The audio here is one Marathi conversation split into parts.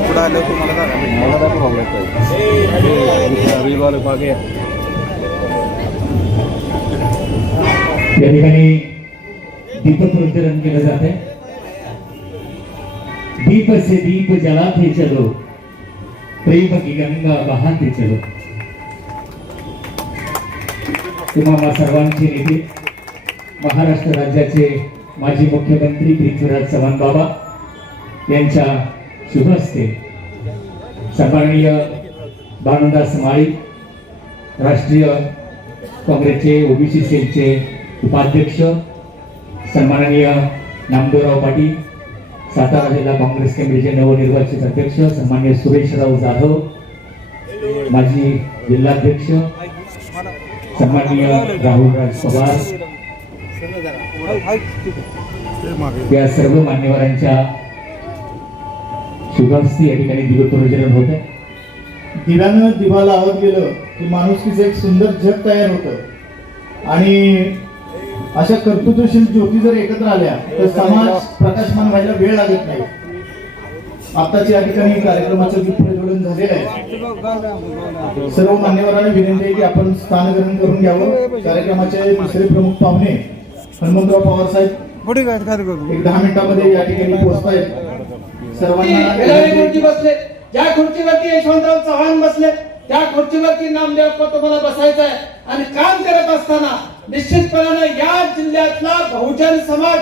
पुढे आलं तुम्हाला काय मला काय प्रॉब्लेम या ठिकाणी दीपप्रज्वलन केलं जात आहे। दीप से दीप जलाते चलो, प्रेम की गंगा बहाते चलो। तुम्हा सर्वांचे नेते महाराष्ट्र राज्याचे माजी मुख्यमंत्री पृथ्वीराज चव्हाण बाबा यांच्या शुभ हस्ते सन्माननीय भानुदास माळी राष्ट्रीय काँग्रेसचे ओबीसी सेलचे उपाध्यक्ष सन्माननीय नामदेवराव पाटील सातारा जिल्हा काँग्रेस कमिटीचे नवनिर्वाचित अध्यक्ष सन्माननीय सुरेशराव जाधव माजी जिल्हाध्यक्ष सन्माननीय राहुलराज पवार या सर्व मान्यवरांच्या शुभहस्ते या ठिकाणी दीपप्रज्वलन होत आहे। दिव्यानं दिवा लावत गेलं की माणुसकीचं एक सुंदर जग तयार होतं आणि अशा कर्तृत्वशील ज्योती जर एकत्र आल्या तर समाज प्रकाशमान व्हायला वेळ लागत नाही। आताच्या या ठिकाणी कार्यक्रमाचं दीपप्रज्वलन झालेलं आहे। सर्व मान्यवरांना विनंती आहे की आपण स्थान ग्रहण करून घ्यावं। कार्यक्रमाचे दुसरे प्रमुख पाहुणे हनुमंतराव पवार साहेब एक 10 मिनिटांमध्ये या ठिकाणी पोहोचतायत। सर्वांना बसले ज्या खुर्चीवरती यशवंतराव चव्हाण बसले त्या खुर्चीवरती नामदेव तुम्हाला बसायचं आहे आणि काम करत असताना निश्चितपणाने या जिल्ह्यातला बहुजन समाज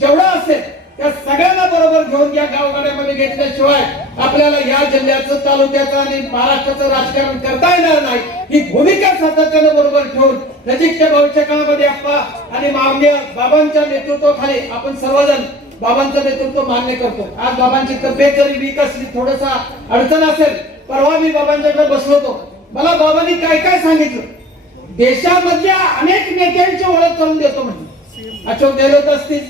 जेवढा असेल त्या सगळ्यांना बरोबर घेऊन या गावगाड्यामध्ये घेतल्याशिवाय आपल्याला या जिल्ह्याचं तालुक्याचं आणि महाराष्ट्राचं राजकारण करता येणार नाही। ही भूमिका सातत्याने बरोबर ठेवून नजीकच्या भविष्य काळामध्ये आप्पा आणि माननीय बाबांच्या नेतृत्वाखाली आपण सर्वजण बाबांचं नेतृत्व मान्य करतो। आज बाबांची तब्येत जरी वीक असली थोडसा अडचण असेल, परवा मी बाबांच्याकडे बसलो होतो, मला बाबांनी काय काय सांगितलं, देशामधल्या अनेक नेत्यांची ओळख करून देतो म्हणजे अशोक गेहलोत असतील,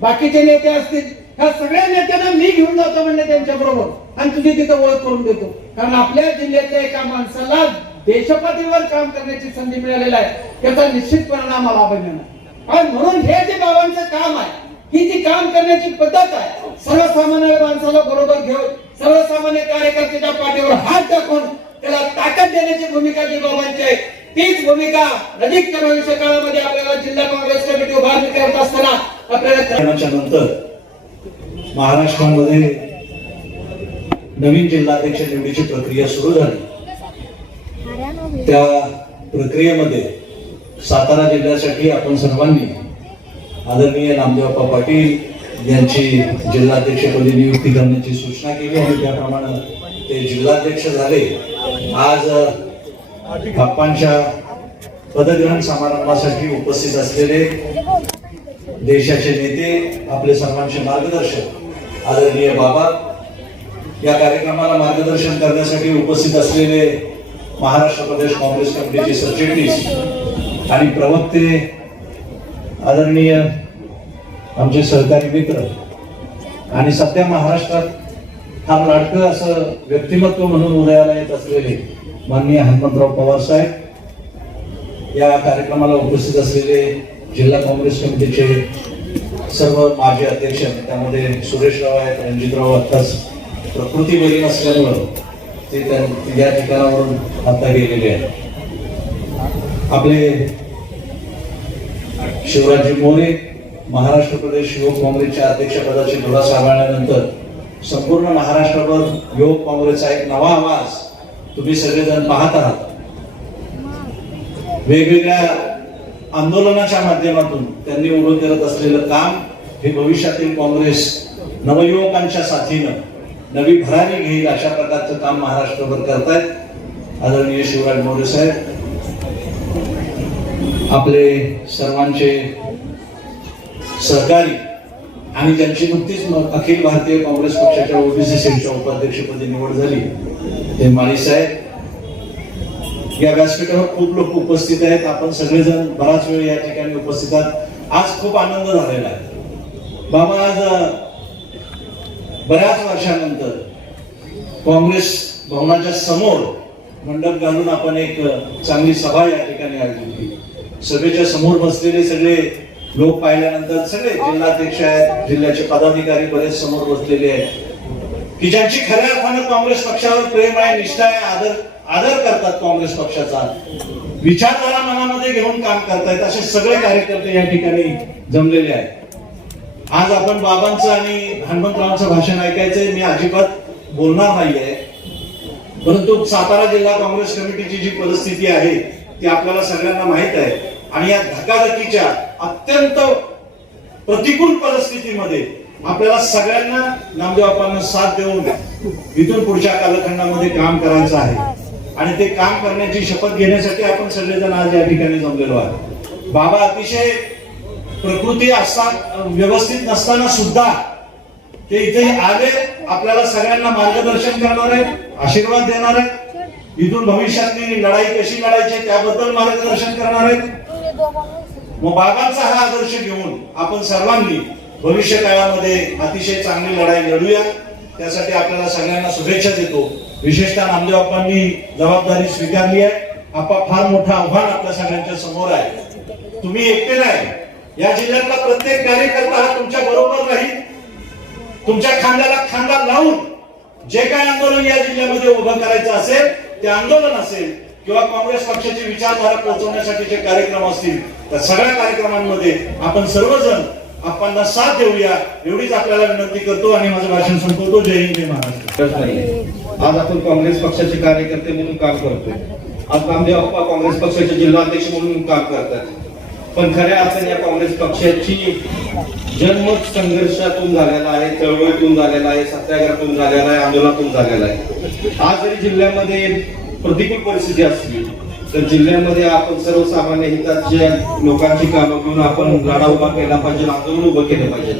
बाकीचे नेते असतील, ह्या सगळ्या नेत्यांना मी घेऊन जातो म्हणजे त्यांच्या बरोबर आणि तुझी तिथं ओळख करून देतो। कारण आपल्या जिल्ह्यातल्या एका माणसाला देशपातळीवर काम करण्याची संधी मिळालेली आहे, त्याचा निश्चितपणे आम्हाला अभिमान आहे। आणि म्हणून हे जे बाबांचं काम आहे, ही जी काम करण्याची पद्धत आहे, सर्वसामान्य माणसाला बरोबर घेऊन सर्वसामान्य कार्यकर्त्याच्या पाठीवर हात टाकून त्याला ताकद देण्याची भूमिका जी बाबांची आहे, तीच भूमिका नजीकच्या भविष्य काळामध्ये आपल्याला जिल्हा काँग्रेस कमिटी उभारणी करत असताना आपल्याला नंतर महाराष्ट्रामध्ये नवीन जिल्हाध्यक्ष निवडीची प्रक्रिया सुरू झाली। त्या प्रक्रियेमध्ये सातारा जिल्ह्यासाठी आपण सर्वांनी आदरणीय नामदेवप्पा पाटील यांची जिल्हाध्यक्षपदी नियुक्ती करण्याची सूचना केली आणि त्याप्रमाणे ते जिल्हाध्यक्ष झाले। आज बाप्पांच्या पदग्रहण समारंभासाठी उपस्थित असलेले देशाचे नेते, आपले सर्वांचे मार्गदर्शक आदरणीय बाबा, या कार्यक्रमाला मार्गदर्शन करण्यासाठी उपस्थित असलेले महाराष्ट्र प्रदेश काँग्रेस कमिटीचे सरचिटणीस आणि प्रवक्ते आदरणीय आमचे सहकारी मित्र आणि सध्या महाराष्ट्रात फार लाडकं असं व्यक्तिमत्व म्हणून उदयाला येत असलेले माननीय हनुमंतराव पवार साहेब, या कार्यक्रमाला उपस्थित असलेले जिल्हा काँग्रेस कमिटीचे सर्व माजी अध्यक्ष, त्यामध्ये सुरेशराव आहेत, रणजितराव आत्ताच प्रकृती बरी नसल्यामुळं ते या ठिकाणावरून आता गेलेले आहेत, आपले शिवराजी मोरे महाराष्ट्र प्रदेश युवक काँग्रेसच्या अध्यक्षपदाची धुरा सांभाळल्यानंतर संपूर्ण महाराष्ट्रभर युवक काँग्रेसचा एक नवा आवाज तुम्ही सगळेजण पाहत आहात। वेगवेगळ्या आंदोलनाच्या माध्यमातून त्यांनी उभं करत असलेलं काम हे भविष्यातील काँग्रेस नवयुवकांच्या साथीनं नवी भरारी घेईल अशा प्रकारचं काम महाराष्ट्रभर करतायत आदरणीय शिवराज मोरे साहेब। आपले सर्वांचे सहकारी आणि ज्यांची नुकतीच अखिल भारतीय काँग्रेस पक्षाच्या ओबीसी सेलच्या उपाध्यक्षपदी निवड झाली ते माळी साहेब, या व्यासपीठावर खूप लोक उपस्थित आहेत, आपण सगळेजण बराच वेळ या ठिकाणी उपस्थित आहात। आज खूप आनंद झालेला आहे। बाबा आज बऱ्याच वर्षानंतर काँग्रेस भवनाच्या समोर मंडप घालून आपण एक चांगली सभा या ठिकाणी आयोजित केली। सभेच्या समोर बसलेले सगळे लोक पाहिल्यानंतर सगळे जिल्हाध्यक्ष आहेत, जिल्ह्याचे पदाधिकारी बरेच समोर बसलेले आहेत की ज्यांची खऱ्या अर्थानं काँग्रेस पक्षावर प्रेम आहे, निष्ठा आहे, आदर करतात काँग्रेस पक्षाचा, विचारधारा मनामध्ये घेऊन काम करतायत, असे सगळे कार्यकर्ते या ठिकाणी जमलेले आहेत. आज आपण बाबांचं आणि हनुमंतरावांचं भाषण ऐकायचंय. मी अजिबात बोलणार नाहीये, परंतु सातारा जिल्हा काँग्रेस कमिटीची जी परिस्थिती आहे ती आपल्याला सगळ्यांना माहित आहे आणि या धकाधकीच्या अत्यंत प्रतिकूल परिस्थितीमध्ये आपल्याला सगळ्यांना नामदेव बाबांना साथ देऊन इथून पुढच्या कालखंडामध्ये काम करायचं आहे आणि ते काम करण्याची शपथ घेण्यासाठी आपण सगळेजण आज या ठिकाणी जमलेलो आहोत. बाबा अतिशय प्रकृती व्यवस्थित नसताना सुद्धा ते इथे आले, आपल्याला सगळ्यांना मार्गदर्शन करणार आहेत, आशीर्वाद देणार आहेत, इथून भविष्यातली लढाई कशी लढायची त्याबद्दल मार्गदर्शन करणार आहेत. मग बाबांचा हा आदर्श घेऊन आपण सर्वांनी भविष्य काळामध्ये अतिशय चांगली लढाई लढूया. त्यासाठी आपल्याला सगळ्यांना शुभेच्छा देतो. विशेषतः नामदेव बाबांनी जबाबदारी स्वीकारली आहे. आपा फार मोठं आव्हान आपल्या सगळ्यांच्या समोर आहे. तुम्ही एकटे नाही, या जिल्ह्यातला प्रत्येक कार्यकर्ता हा तुमच्या बरोबर राहील. तुमच्या खांद्याला खांदा लावून जे काय आंदोलन या जिल्ह्यामध्ये उभं करायचं असेल, ते आंदोलन असेल किंवा काँग्रेस पक्षाची विचारधारा पोहोचवण्यासाठी जे कार्यक्रम असतील त्या सगळ्या कार्यक्रमांमध्ये आपण सर्वजण आपल्याला साथ देऊया एवढीच आपल्याला विनंती करतो आणि माझं भाषण संपवतो. जय हिंद, जय महाराष्ट्र. आज आपण काँग्रेस पक्षाचे कार्यकर्ते म्हणून काम करतोय. आज नामदेव बाप्पा काँग्रेस पक्षाचे जिल्हाध्यक्ष म्हणून काम करतात. पण खऱ्या अर्थाने या काँग्रेस पक्षाची जन्म संघर्षातून झालेला आहे, चळवळीतून झालेला आहे, सत्याग्रहातून झालेला आहे, आंदोलनातून झालेला आहे. आज जरी जिल्ह्यामध्ये प्रतिकूल परिस्थिती असली तर जिल्ह्यामध्ये आपण सर्वसामान्य हिताच्या लोकांची कामं घेऊन आपण लढा उभा केला पाहिजे, आंदोलन उभं केलं पाहिजे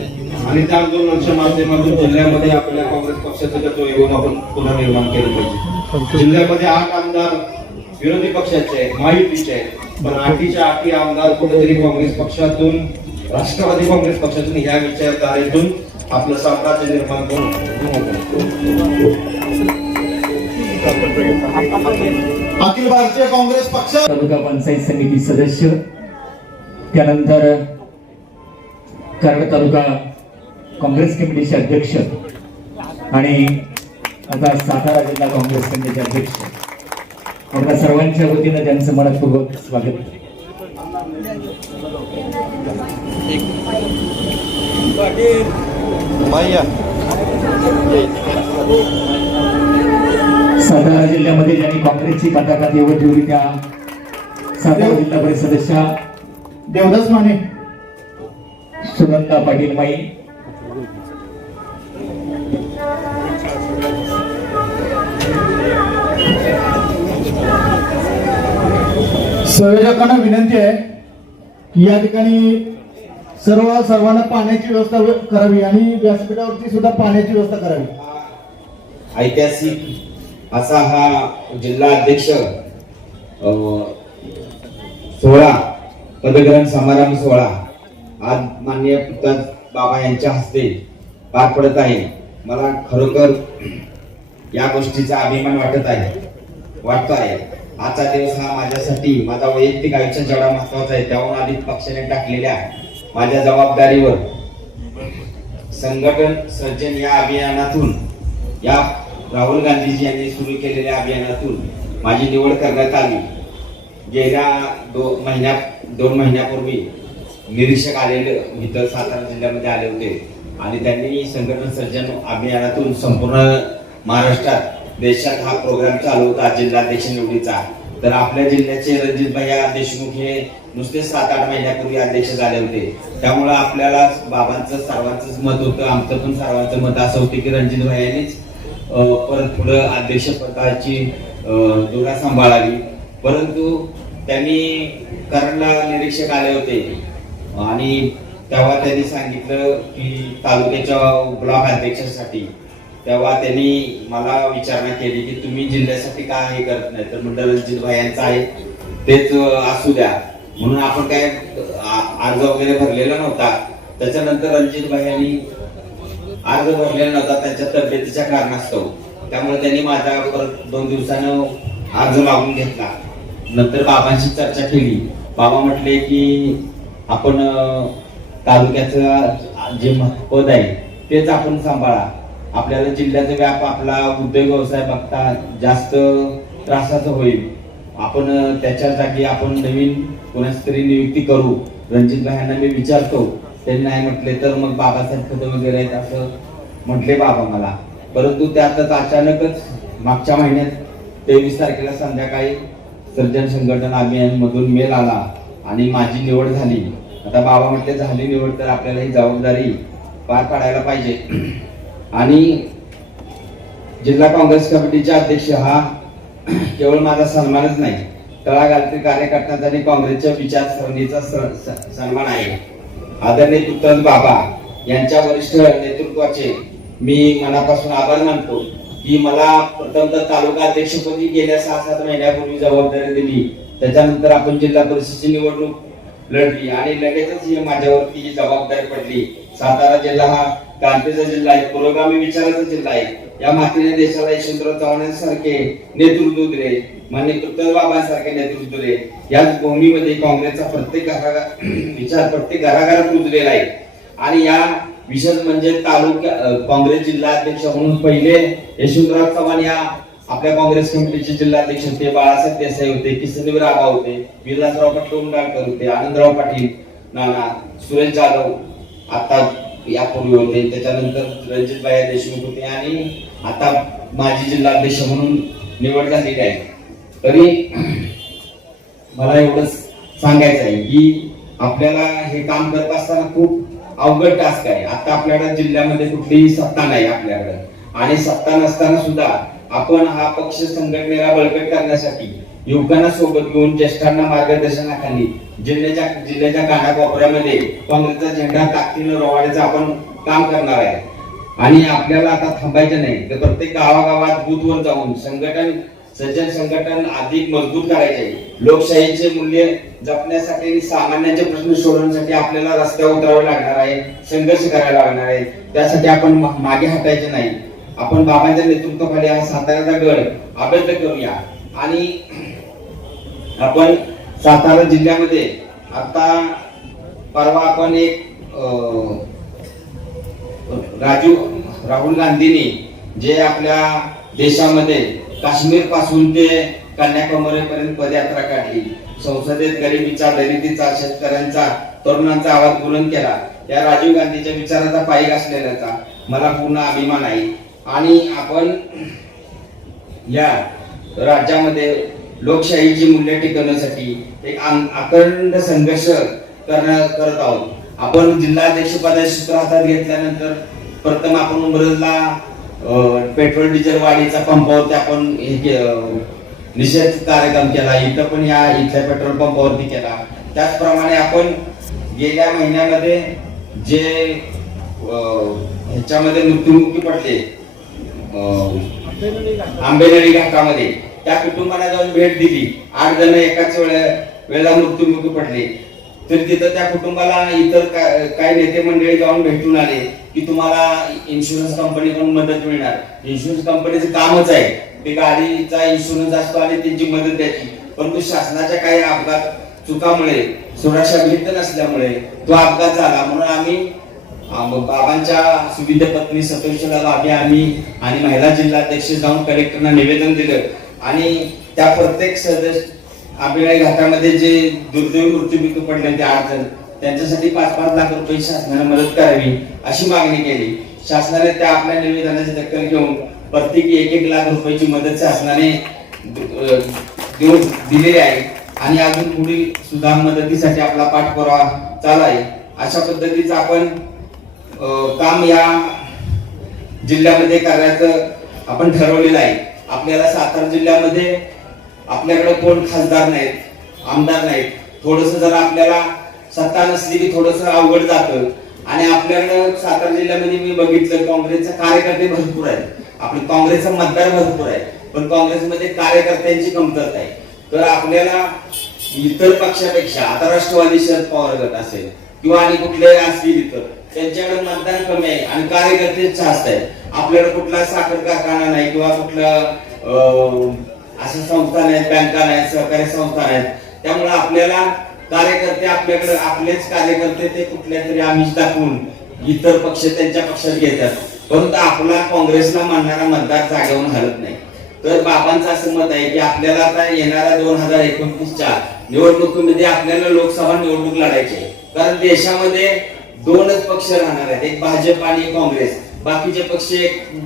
आणि त्या आंदोलनाच्या माध्यमातून जिल्ह्यामध्ये आपल्या काँग्रेस पक्षाचं तत्व येऊन आपण पुन्हा निर्माण केलं पाहिजे. जिल्ह्यामध्ये 8 आमदार विरोधी पक्षाचे आहेत, महायुतीचे आहेत, पण 8च्या 8 आमदार कुठेतरी काँग्रेस पक्षातून, राष्ट्रवादी काँग्रेस पक्षातून ह्या विचारधारेतून आपलं साम्राज्य निर्माण करून अखिल भारतीय काँग्रेस पक्ष तालुका पंचायत समिती सदस्य, त्यानंतर कराड तालुका काँग्रेस कमिटीचे अध्यक्ष आणि आता सातारा जिल्हा काँग्रेस कमिटीचे अध्यक्ष, आपल्या सर्वांच्या वतीनं त्यांचं मनपूर्वक स्वागत. सातारा जिल्ह्यामध्ये ज्यांनी काँग्रेसची पताका देवत ठेवली त्या सातारा जिल्हा परिषद सदस्या देवदास माने, सुनंदा पाटील माई, संयोजकांना विनंती आहे की या ठिकाणी सर्वांना पाण्याची व्यवस्था करावी आणि व्यासपीठावरती सुद्धा पाण्याची व्यवस्था करावी. ऐतिहासिक असा हा जिल्हा अध्यक्ष सोहळा, पदग्रहण समारंभ सोहळा आज माननीय पुतळा बाबा यांच्या हस्ते पार पडत आहे. मला खरोखर या गोष्टीचा अभिमान वाटतो आहे. आजचा दिवस हा माझ्यासाठी माझा वैयक्तिक आयुष्य जेवढा महत्वाचा आहे त्याहून अधिक पक्षाने टाकलेल्या माझ्या जबाबदारीवर संघटन सर्जन या अभियानातून, या राहुल गांधीजी यांनी सुरू केलेल्या अभियानातून माझी निवड करण्यात आली. गेल्या 2 महिन्यापूर्वी निरीक्षक आलेले इथं सातारा जिल्ह्यामध्ये आले होते आणि त्यांनी संघटन सर्जन अभियानातून संपूर्ण महाराष्ट्रात, देशात हा प्रोग्राम चालू होता जिल्हाध्यक्ष निवडीचा. तर आपल्या जिल्ह्याचे रणजित भैया देशमुख हे नुसते 7-8 महिन्यापूर्वी अध्यक्ष झाले होते. त्यामुळे आपल्याला बाबांचं सर्वांचंच मत होतं, आमचं पण सर्वांचं मत असं होतं की रणजित भैयांनीच परत पुढे अध्यक्षपदाची धुरा सांभाळावी. परंतु त्यांनी कराडला निरीक्षक आले होते आणि तेव्हा त्यांनी सांगितलं की तालुक्याच्या ब्लॉक अध्यक्षासाठी, तेव्हा त्यांनी मला विचारणा केली की तुम्ही जिल्ह्यासाठी का हे करत नाही, तर म्हणलं रणजित भाईंचं आहे तेच असू द्या म्हणून आपण काय अर्ज वगैरे भरलेला नव्हता. त्याच्यानंतर रणजित भाईंनी अर्ज भरलेला नव्हता त्यांच्या तब्येतीच्या कारणास्तव, त्यामुळे त्यांनी माझा परत 2 दिवसानं अर्ज मागून घेतला. नंतर बाबांशी चर्चा केली बाबा म्हटले की आपण तालुक्याचं जे पद आहे तेच आपण सांभाळा. आपल्याला जिल्ह्याचा व्याप आपला उद्योग व्यवसाय बघता जास्त त्रासाचं होईल. आपण त्याच्या जागी आपण नवीन कोणाची तरी नियुक्ती करू. रणजित भाईंना मी विचारतो, त्यांनी नाही म्हटले तर मग बाबासाहेब कदम वगैरे आहेत असं म्हटले बाबा मला. परंतु त्यातच अचानकच मागच्या महिन्यात 23 तारखेला संध्याकाळी सर्जन संघटन अभियान मधून मेल आला आणि माझी निवड झाली. आता बाबा म्हटले झाली निवड तर आपल्याला ही जबाबदारी पार पाडायला पाहिजे. आणि जिल्हा काँग्रेस कमिटीचे अध्यक्ष हा केवळ माझा सन्मानच नाही, तळागाळातील कार्यकर्त्यांचा आणि काँग्रेसच्या विचारसरणीचा सन्मान आहे. आदरणीय तुकाराम बाबा यांच्या वरिष्ठ नेतृत्वाचे मी मनापासून आभार मानतो की मला प्रथमतः तालुका अध्यक्षपदी गेल्या 6-7 महिन्यापूर्वी जबाबदारी दिली. त्याच्यानंतर आपण जिल्हा परिषदेची निवडणूक लढली आणि लगेचच ही माझ्यावरती ही जबाबदारी पडली. सातारा जिल्हा हा क्रांतीचा जिल्हा आहे, पुरोगामी विचाराचा जिल्हा आहे. या मातीने देशाला यशवंतराव चव्हाणांसारखे नेतृत्व दिले, माननीय तुकाराम बाबांसारखे नेतृत्व दिले. याच भूमीमध्ये काँग्रेसचा प्रत्येक विचार प्रत्येक घराघरात रुजलेला आहे. आणि या विशेष म्हणजे काँग्रेस जिल्हा अध्यक्ष म्हणून पहिले यशवंतराव चव्हाण या आपल्या काँग्रेस कमिटीचे जिल्हाध्यक्ष होते. बाळासाहेब देसाई होते, किसनवीर आबा होते, विलासराव पाटील उंडाळकर होते, आनंदराव पाटील नाना, सुरेश जाधव आता यापूर्वी होते, त्याच्यानंतर रणजितभाई देशमुख होते आणि आता माजी जिल्हाध्यक्ष म्हणून निवड झालेली आहे. तरी मला एवढंच सांगायचं आहे की आपल्याला हे काम करत असताना खूप अवघड टास्क आहे. आता आपल्याकडे जिल्ह्यामध्ये कुठलीही सत्ता नाही आपल्याकडे, आणि सत्ता नसताना सुद्धा आपण हा पक्ष संघटनेला बळकट करण्यासाठी युवकांना सोबत घेऊन ज्येष्ठांना मार्गदर्शनाखाली जिल्ह्याच्या कानाकोपऱ्यामध्ये काँग्रेसचा झेंडा ताकदीनं रोवायचं आपण काम करणार आहे. आणि आपल्याला आता थांबायचं नाही, तर प्रत्येक गावागावात बूथवर जाऊन सज्जन संघटन अधिक मजबूत करायचे. लोकशाहीचे मूल्य जपण्यासाठी आणि सामान्यांचे प्रश्न सोडवण्यासाठी आपल्याला रस्त्यावर उतरावे लागणार आहे, संघर्ष करायला लागणार आहे. त्यासाठी आपण मागे हटायचे नाही. आपण बाबांच्या नेतृत्वाखाली हा साताऱ्याचा गड अभेद्य करूया. आणि आपण सातारा जिल्ह्यामध्ये आता परवा आपण एक राहुल गांधींनी जे आपल्या देशामध्ये काश्मीर पासून ते कन्याकुमारीपर्यंत पदयात्रा काढली, संसदेत गरिबीचा, दलितीचा, शेतकऱ्यांचा, तरुणांचा आवाज बुलंद केला, या राजीव गांधीच्या विचाराचा पायी घासलेल्याचा मला पूर्ण अभिमान आहे. आणि आपण या राज्यामध्ये लोकशाहीची मूल्य टिकवण्यासाठी एक अखंड संघर्ष करत आहोत. आपण जिल्हाध्यक्ष पदाचे सूत्र हातात घेतल्यानंतर प्रथम आपण उमरजला पेट्रोल डिझेल वाढीचा पंपावरती आपण निषेध कार्यक्रम केला. इथं पण या इथल्या पेट्रोल पंपावरती केला. त्याचप्रमाणे आपण गेल्या महिन्यामध्ये जे ह्याच्यामध्ये मृत्युमुखी पडले आंबेनळी घाटामध्ये, त्या कुटुंबाला जाऊन भेट दिली. 8 जण एकाच वेळेला मृत्युमुखी पडले. तर तिथं त्या कुटुंबाला इतर काही नेते मंडळी जाऊन भेटून आले की तुम्हाला इन्शुरन्स कंपनीकडून मदत मिळणार. इन्शुरन्स कंपनीचं कामच आहे ते गाडीचा इन्शुरन्स असतो आणि त्यांची मदत द्यायची. परंतु शासनाच्या काही अपघात चुकामुळे, सुरक्षा भीत नसल्यामुळे तो अपघात झाला. म्हणून आम्ही बाबांच्या सुविध पत्नी सतोषला बाबी आम्ही आणि महिला जिल्हाध्यक्ष जाऊन कलेक्टरना निवेदन दिलं. आणि त्या प्रत्येक सदस्य आंबेनळी घाटामध्ये जे दुर्दैवी मृत्युमुखी पडले ते 8 जण, त्यांच्यासाठी 5-5 लाख रुपये शासनाने मदत करावी अशी मागणी केली. शासनाने त्या आपल्या निवेदनाची दखल घेऊन प्रत्येकी 1-1 लाख रुपयाची मदत शासनाने दिलेली आहे. आणि अजून पुढील सुद्धा मदतीसाठी आपला पाठपुरावा चालू आहे. अशा पद्धतीचं आपण काम या जिल्ह्यामध्ये करायचं आपण ठरवलेलं आहे. आपल्याला सातारा जिल्ह्यामध्ये आपल्याकडे कोण खासदार नाहीत, आमदार नाहीत. थोडस जर आपल्याला सत्ता नसली की थोडस अवघड जातं. आणि आपल्याकडे सातारा जिल्ह्यामध्ये मी बघितलं काँग्रेसचे कार्यकर्ते भरपूर आहेत, आपले काँग्रेसचा मतदार भरपूर आहे, पण काँग्रेसमध्ये कार्यकर्त्यांची कमतरता आहे. तर आपल्याला इतर पक्षापेक्षा आता राष्ट्रवादी शरद पवार गट असेल किंवा आणि कुठले असतील इतर, त्यांच्याकडे मतदान कमी आहे आणि कार्यकर्ते जास्त आहेत. आपल्याकडे कुठला साखर कारखाना नाही किंवा कुठलं अशा संस्था नाहीत, बँका नाहीत, सहकारी संस्था नाहीत. त्यामुळे आपल्याला कार्यकर्ते आपल्याकडे आपलेच कार्यकर्ते ते कुठल्या तरी आमिष दाखवून इतर पक्ष त्यांच्या पक्षात घेतात, परंतु आपला काँग्रेसला मानणारा मतदार जागेवरून हलत नाही. तर बाबांचं असं मत आहे की आपल्याला आता येणाऱ्या 2029च्या निवडणुकीमध्ये आपल्याला लोकसभा निवडणूक लढायची आहे. कारण देशामध्ये दोनच पक्ष राहणार आहेत, एक भाजप आणि एक काँग्रेस. बाकीचे पक्ष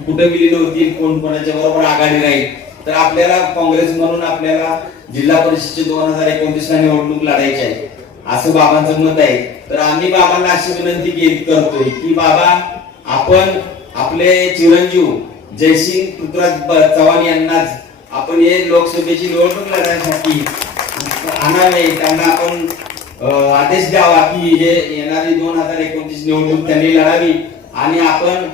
कुठे विलीन होतील, कोण कोणाच्या बरोबर आघाडी राहील. तर आपल्याला काँग्रेस म्हणून आपल्याला जिल्हा परिषदची 2029ला निवडणूक लढायची आहे असं बाबांचं मत आहे. तर आम्ही बाबांना अशी विनंती करतोय की बाबा, आपण आपले चिरंजीव जयसिंग पृथ्वीराज चव्हाण यांनाच आपण हे लोकसभेची निवडणूक लढण्यासाठी आणावे. त्यांना आपण आदेश द्यावा की हे येणारी 2029 निवडणूक त्यांनी लढावी. आणि आपण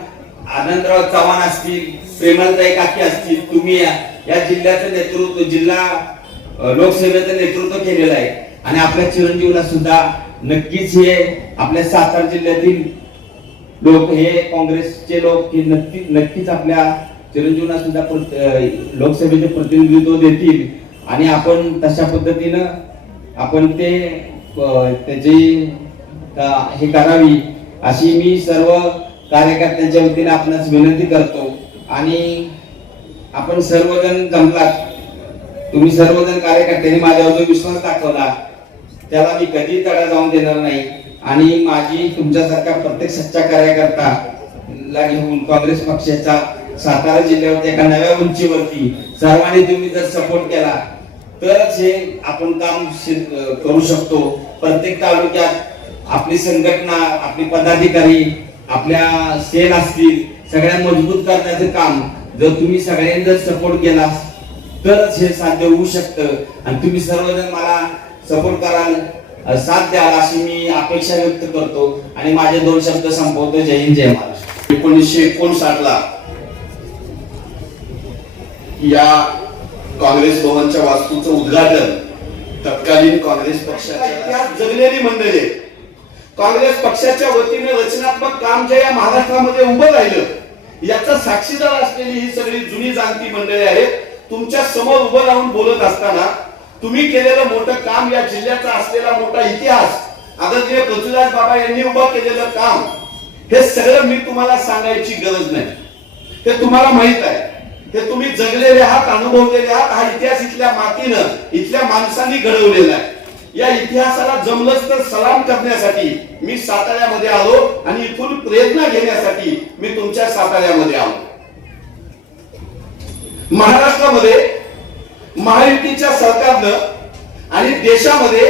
आनंदराव चव्हाण असतील, प्रेमलताई काकी असतील, तुम्ही या जिल्ह्याचं नेतृत्व, जिल्हा लोकसभेचं नेतृत्व केलेलं आहे. आणि आपल्या चिरंजीवला सुद्धा नक्कीच हे आपल्या सातारा जिल्ह्यातील लोक, हे काँग्रेसचे लोक नक्कीच आपल्या चिरंजीवना सुद्धा लोकसभेचे प्रतिनिधित्व देतील. आणि आपण तशा पद्धतीनं आपण ते त्याची हे करावी अशी मी सर्व कार्यकर्त्यांच्या वतीने आपणास विनंती करतो. आणि आपण सर्वजण जमलात, तुम्ही सर्वजण कार्यकर्त्यांनी माझ्यावर जो विश्वास दाखवला त्याला मी कधी तडा जाऊन देणार नाही. आणि माझी तुमच्यासारखा प्रत्येक सच्चा कार्यकर्ता ला घेऊन काँग्रेस पक्षाचा सातारा जिल्ह्यावरती एका नव्या उंचीवरती सर्वांनी तुम्ही जर सपोर्ट केला तरच हे आपण काम करू शकतो. प्रत्येक तालुक्यात आपली संघटना, आपली पदाधिकारी, आपल्या सेल असतील, सगळ्या मजबूत करण्याचं काम जर तुम्ही सगळ्यांनी जर सपोर्ट केला तरच हे साध्य होऊ शकतं. आणि तुम्ही सर्वजण मला सपोर्ट कराल, साथ द्याल अशी मी अपेक्षा व्यक्त करतो. आणि माझे 2 शब्द संपवतो. जय हिंद, जय महाराष्ट्र. 1959ला या काँग्रेस भवनच्या वास्तूचं उद्घाटन तत्कालीन काँग्रेस पक्षाच्या जगलेली मंडळी, काँग्रेस पक्षाच्या वतीने रचनात्मक काम जे या महाराष्ट्रामध्ये उभं राहिलं याचा साक्षीदार असलेली ही सगळी जुनी जाणती मंडळी आहेत. तुमच्या समोर उभं राहून बोलत असताना तुम्ही केलेलं मोठं काम, या जिल्ह्याचा असलेला मोठा इतिहास, आदरणीय पृथ्वीराज बाबा यांनी उभं केलेलं काम, हे सगळं मी तुम्हाला सांगायची गरज नाही. हे तुम्हाला माहित आहे, हे तुम्ही जगलेले आहात, अनुभवलेले आहात. हा इतिहास इथल्या मातीनं, इथल्या माणसांनी घडवलेला आहे. या इतिहासाला जमलंच तर सलाम करण्यासाठी मी साताऱ्यामध्ये आलो आणि इथून प्रेरणा घेण्यासाठी मी तुमच्या साताऱ्यामध्ये आलो. महाराष्ट्रामध्ये महायुतीच्या सरकारनं आणि देशामध्ये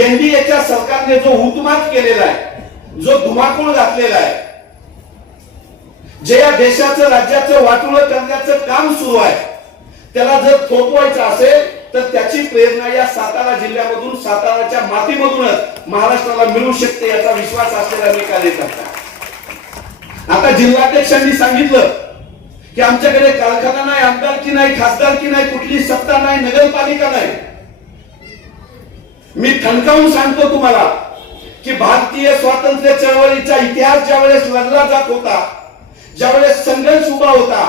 एनडीएच्या सरकारने जो हुकूमत केलेला आहे, जो धुमाकूळ घातलेला आहे, जे या देशाचं, राज्याचं वाटोळं करण्याचं काम सुरू आहे, त्याला जर थोपवायचं असेल तर त्याची प्रेरणा या सातारा जिल्ह्यामधून, साताराच्या मातीमधूनच महाराष्ट्राला मिळू शकते याचा विश्वास असलेला मी कार्यकर्ता. आता जिल्हाध्यक्षांनी सांगितलं की आमच्याकडे कारखाना नाही, आमदारकी नाही, खासदारकी नाही, कुठली सत्ता नाही, नगरपालिका नाही. मी ठणकावून सांगतो तुम्हाला की भारतीय स्वातंत्र्य चळवळीचा इतिहास ज्यावेळेस लढला जात होता, ज्यावेळेस संघर्ष उभा होता,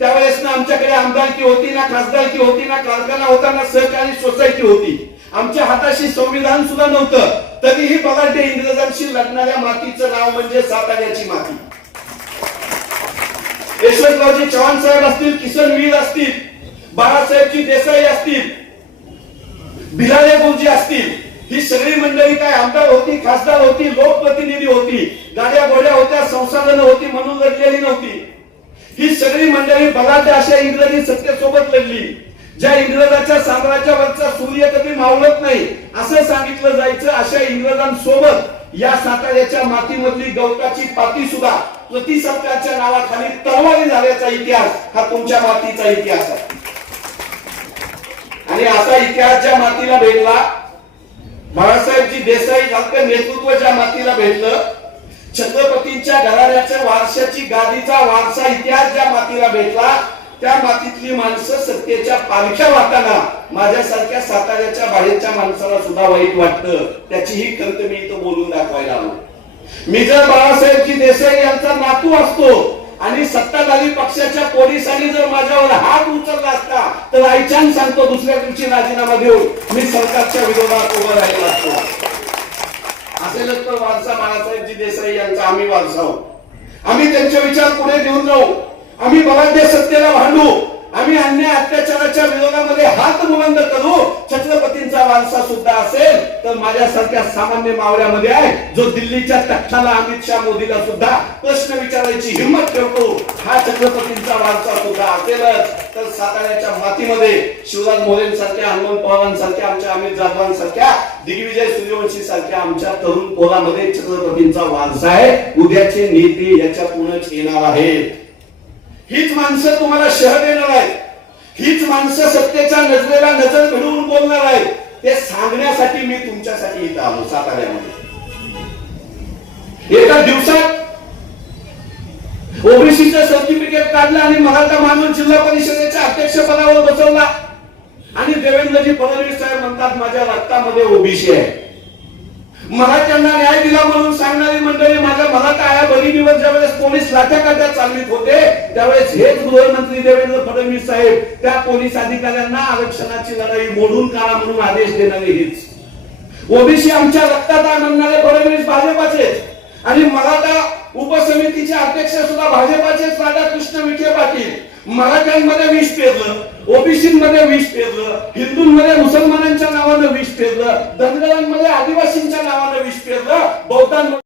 त्यावेळेस ना आमच्याकडे आमदारकी होती, ना खासदारकी होती, ना कारखाना होता, ना सहकारी सोसायटी होती. आमच्या हाताशी संविधान सुद्धा नव्हतं. तरीही बलाढ्य इंग्रजांशी लढणाऱ्या मातीचं नाव म्हणजे साताऱ्याची माती. यशवंतरावजी चव्हाण साहेब असतील, किसन वीर असतील, बाळासाहेबजी देसाई असतील, भिलाले गुरुजी असतील, ही सगळी मंडळी काय आमदार होती, खासदार होती, लोकप्रतिनिधी होती, गाड्या घोड्या होत्या, संसाधनं होती म्हणून लढलेली नव्हती. ही सगळी मंडळी बलाढ्य अशा इंग्रजी सत्तेसोबत लढली. ज्या इंग्रजाच्या साम्राज्यावरचा सूर्य कधी मावळत नाही असं सांगितलं जायचं, अशा इंग्रजांसोबत या साताऱ्याच्या मातीमधली गवताची पाती सुद्धा प्रति सरकारच्या नावाखाली तलवारी झाल्याचा इतिहास हा तुमच्या मातीचा इतिहास आहे. आणि असा इतिहास ज्या मातीला भेटला, बाळासाहेबजी देसाई सारखं नेतृत्व ज्या मातीला भेटलं, छत्रपतींच्या घराण्याच्या वारशाची गादीचा वारसा इतिहास ज्या मातीला भेटला, त्या मातीतली माणसं सत्तेच्या पालख्या वाहताना माझ्यासारख्या साताऱ्याच्या बाहेरच्या माणसाला सुद्धा वाईट वाटतं. त्याची ही खंत मी इथं बोलून दाखवायला आलो. मी जर बाळासाहेबजी देसाई यांचा नातू असतो आणि सत्ताधारी पक्षाच्या पोलिसांनी जर माझ्यावर हात उचलला असता तर आईच्यान सांगतो दुसऱ्या दिवशी राजीनामा देऊन मी सरकारच्या विरोधात उभं राहिलो असतो. असेलच तर वारसा बाळासाहेबजी देसाई यांचा आम्ही वारसा आहोत. आम्ही त्यांचे विचार पुढे घेऊन जाऊ. आम्ही बलाढ्य सत्तेला भांडू. आम्ही अन्याय अत्याचाराच्या विरोधामध्ये हात बुलंद करू. छत्रपतींचा वारसा सुद्धा असेल तर माझ्यासारख्या सामान्य मावळ्यामध्ये आहे जो दिल्लीच्या तख्ताला अमित शाह मोदीला सुद्धा प्रश्न विचारायची हिंमत ठेवतो. हा छत्रपतींचा वारसा सुद्धा असेलच तर साताऱ्याच्या मातीमध्ये शिवराज मोरेंसारख्या, हनुमंत पवारांसारख्या, आमच्या अमित जाधवांसारख्या, दिग्विजय सूर्यवंशी सारख्या आमच्या तरुण पोरामध्ये छत्रपतींचा वारसा आहे. उद्याचे नेते याच्यातूनच येणार आहेत. हीच माणसं तुम्हाला शह देणार आहेत. हीच माणसं सत्तेच्या नजरेला नजर भिडवून बोलणार आहेत. ते सांगण्यासाठी मी तुमच्यासाठी इथं आलो साताऱ्यामध्ये. एका दिवसात ओबीसीचं सर्टिफिकेट काढलं आणि मराठा मानून जिल्हा परिषदेच्या अध्यक्षपदावर बसवला. आणि देवेंद्रजी फडणवीस साहेब म्हणतात माझ्या रक्तामध्ये ओबीसी आहे. मराठ्यांना न्याय दिला म्हणून सांगणारी मंडळी माझ्या मराठा आया भगिनीवर ज्यावेळेस पोलीस लाठ्याकाठ्या चालवित होते त्यावेळेस हेच गृहमंत्री देवेंद्र फडणवीस साहेब त्या पोलीस अधिकाऱ्यांना आरक्षणाची लढाई मोडून काढा म्हणून आदेश देणारे हेच. ओबीसी आमच्या रक्तात आहे म्हणणारे फडणवीस भाजपाचेच आणि मराठा उपसमितीचे अध्यक्ष सुद्धा भाजपाचेच राधाकृष्ण विखे पाटील. मराठ्यांमध्ये विष पेरलं, ओबीसीमध्ये विष पेरलं, हिंदूंमध्ये मुसलमानांच्या नावानं विष पेरलं, धनगरांमध्ये आदिवासींच्या नावानं विष पेरलं, बौद्धांमध्ये